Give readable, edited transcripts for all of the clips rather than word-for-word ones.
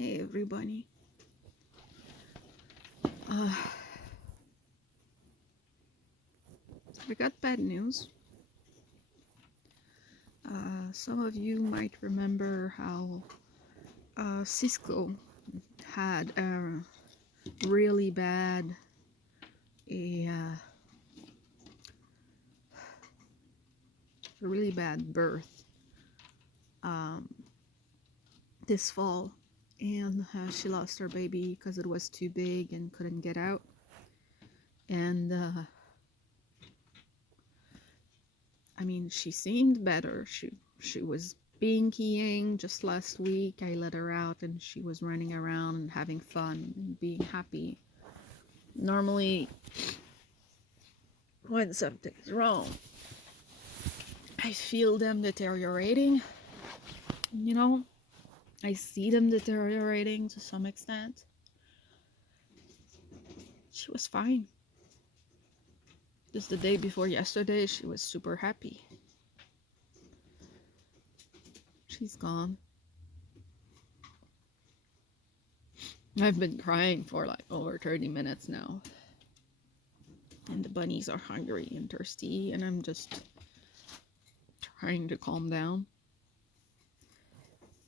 Hey everybody. Uh, I got bad news. Some of you might remember how Cisco had a really bad a really bad birth um, this fall, and she lost her baby because it was too big and couldn't get out. And I mean, she seemed better. She was binkying just last week. I let her out and she was running around and having fun and being happy. Normally, when something's wrong, I feel them deteriorating. You know, I see them deteriorating to some extent. She was fine. Just the day before yesterday, she was super happy. She's gone. I've been crying for like over 30 minutes now. And the bunnies are hungry and thirsty, and I'm just trying to calm down.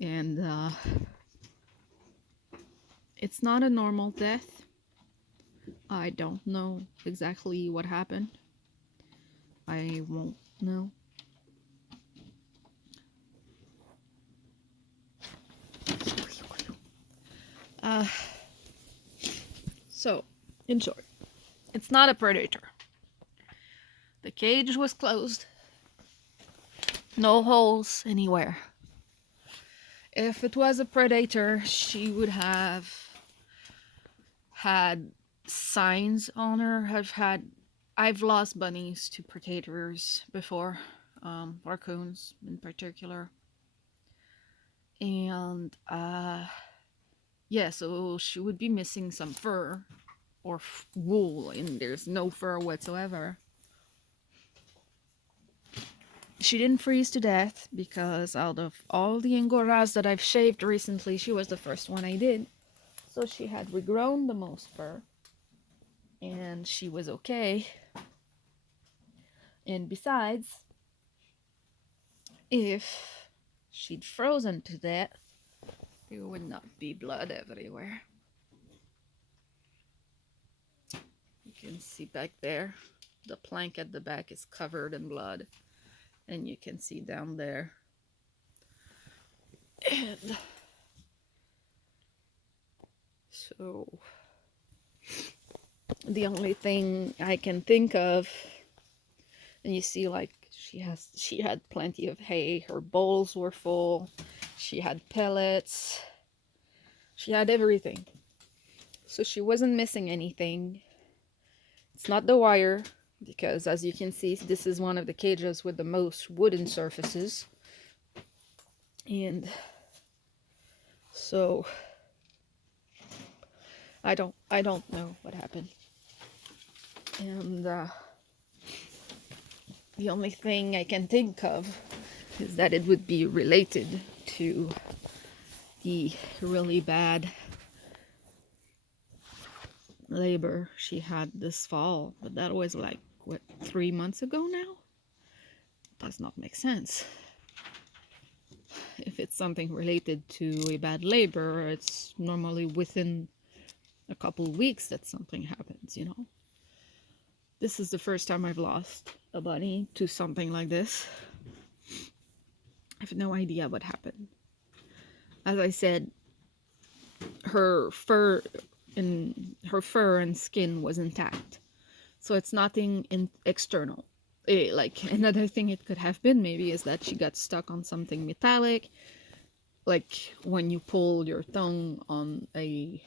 And it's not a normal death. I don't know exactly what happened. I won't know. So, in short, it's not a predator. The cage was closed. No holes anywhere. If it was a predator, she would have had signs on her. I've lost bunnies to predators before, raccoons in particular. And yeah, so she would be missing some fur or wool, and there's no fur whatsoever. She didn't freeze to death because out of all the Angoras that I've shaved recently, she was the first one I did. So she had regrown the most fur, and she was okay. And besides, if she'd frozen to death, there would not be blood everywhere. You can see back there, the plank at the back is covered in blood, and you can see down there. And so the only thing I can think of, and you see, like, she had plenty of hay, her bowls were full, she had pellets, she had everything, so she wasn't missing anything. It's not the wire, because as you can see, this is one of the cages with the most wooden surfaces, and so I don't know what happened. And the only thing I can think of is that it would be related to the really bad labor she had this fall. But that was like, what, 3 months ago now? Does not make sense. If it's something related to a bad labor, it's normally within a couple weeks that something happens, you know? This is the first time I've lost a bunny to something like this. I have no idea what happened. As I said, her fur and skin was intact, so it's nothing external. Like, another thing it could have been maybe is that she got stuck on something metallic, like when you pull your tongue on a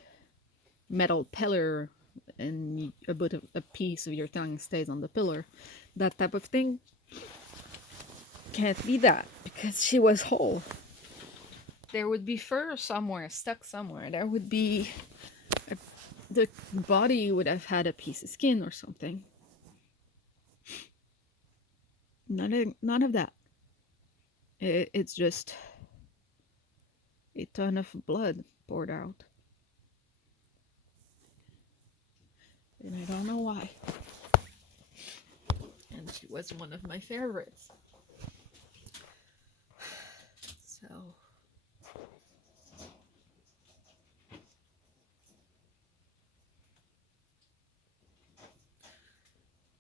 metal pillar and a piece of your tongue stays on the pillar. That type of thing. Can't be that, because she was whole. There would be fur somewhere, stuck somewhere. There would be the body would have had a piece of skin or something. None of that. It's just a ton of blood poured out. And I don't know why. And she was one of my favorites. So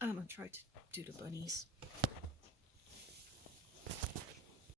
I'm gonna try to do the bunnies.